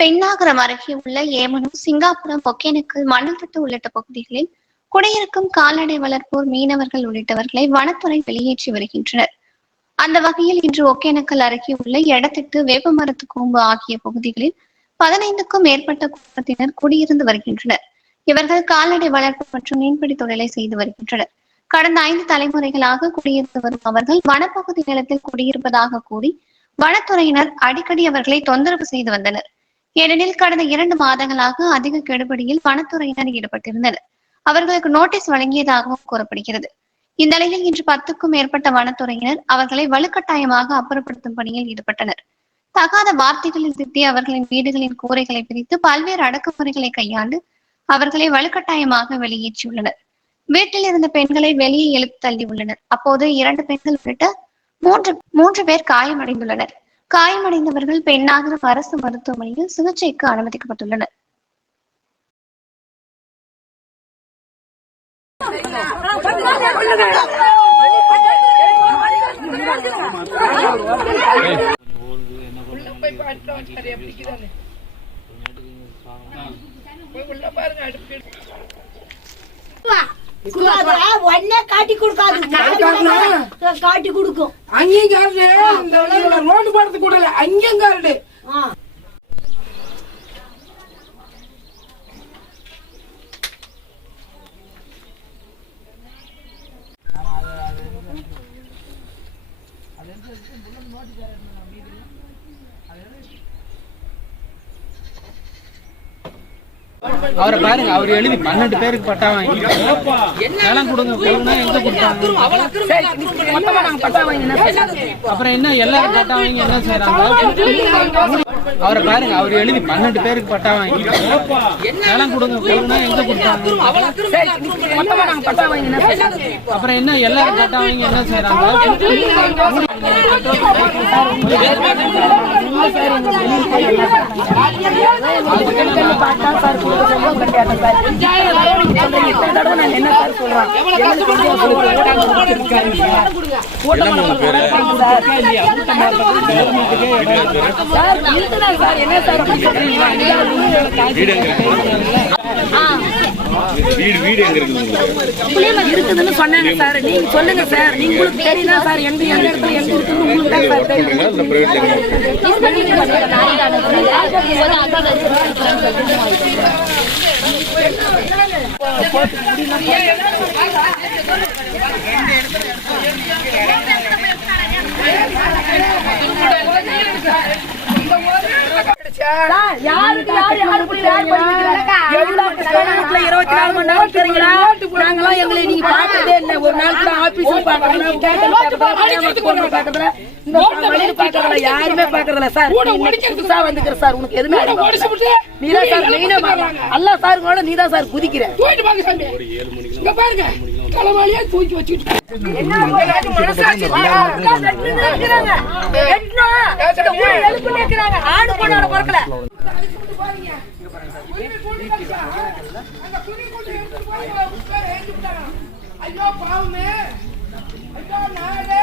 பெண்ணாகரம் அருகே உள்ள ஏமனூர், சிங்காபுரம், ஒகேனக்கல், மணல்திட்டு உள்ளிட்ட பகுதிகளில் குடியிருக்கும் கால்நடை வளர்ப்போர், மீனவர்கள் உள்ளிட்டவர்களை வனத்துறை வெளியேற்றி வருகின்றனர். அந்த வகையில் இன்று ஒகேனக்கல் அருகே உள்ள எடத்திட்டு, வேப்பமரத்து கூம்பு ஆகிய பகுதிகளில் 15க்கும் மேற்பட்ட குடும்பத்தினர் குடியிருந்து வருகின்றனர். இவர்கள் கால்நடை வளர்ப்பு மற்றும் மீன்பிடி தொழிலை செய்து வருகின்றனர். கடந்த 5 தலைமுறைகளாக குடியிருந்து வரும் அவர்கள் வனப்பகுதி நிலத்தில் குடியிருப்பதாக கூறி வனத்துறையினர் அடிக்கடி அவர்களை தொந்தரவு செய்து வந்தனர். ஏனெனில் கடந்த 2 மாதங்களாக அதிக கெடுபிடியில் வனத்துறையினர் ஈடுபட்டிருந்தனர். அவர்களுக்கு நோட்டீஸ் வழங்கியதாகவும் கூறப்படுகிறது. இந்நிலையில் இன்று 10க்கும் மேற்பட்ட வனத்துறையினர் அவர்களை வலுக்கட்டாயமாக அப்புறப்படுத்தும் பணியில் ஈடுபட்டனர். தகாத வார்த்தைகளில் திட்டி அவர்களின் வீடுகளின் கூரைகளை பிரித்து பல்வேறு அடக்குமுறைகளை கையாண்டு அவர்களை வலுக்கட்டாயமாக வெளியேற்றியுள்ளனர். வீட்டில் இருந்த பெண்களை வெளியே இழுத்து தள்ளியுள்ளனர். அப்போது 2 பெண்கள் உள்ளிட்ட 3 பேர் காயமடைந்துள்ளனர். காயமடைந்தவர்கள் பெண்ணாகரம் அரசு மருத்துவமனையில் சிகிச்சைக்கு அனுமதிக்கப்பட்டுள்ளனர். காட்டி கொடுக்காது, காட்டி கொடுக்கும். அங்கேயும் ரோடு போடுறது கூட அங்கேயும் கார்டு. அவரை பாருங்க, அவர் எழுதி 12 பேருக்கு பட்டா வாங்கி நிலம் கொடுங்க எங்க கொடுத்தாங்க? அப்புறம் என்ன எல்லாரும் பட்டா வாங்கி என்ன செய்யறாங்க? அவரை பாருங்க, அவர் எழுதி 12 பேருக்கு பட்டா வாங்கி நிலம் கொடுங்க எங்க கொடுத்தாங்க? அப்புறம் என்ன எல்லாரும் பட்டா வாங்கி என்ன செய்யறாங்க? வீடு எங்க இருக்குதுன்னு சொன்னாங்க சார். நீங்க சொல்லுங்க சார், உங்களுக்கு தெரியுதா சார் எந்த இடத்துல எங்க இருக்குன்னு உங்களுக்கு தான் சார் தெரியும். எங்களை நீங்க பாக்கதே இல்ல. ஒரு நாள் கூட ஆபீஸ்ல பாக்கல, யாருமே பாக்குறதில்ல சார். புதுசா வந்துக்கிற சார், உனக்கு எதுவுமே நீதான் சார் மெயினா அல்ல சார். நீதான் சார் குதிக்கிற தலைமாலியா தூக்கி வச்சுட்டு ஆடு போட பிறக்கல. ஐயோ பாவமே, ஐயோ நாடு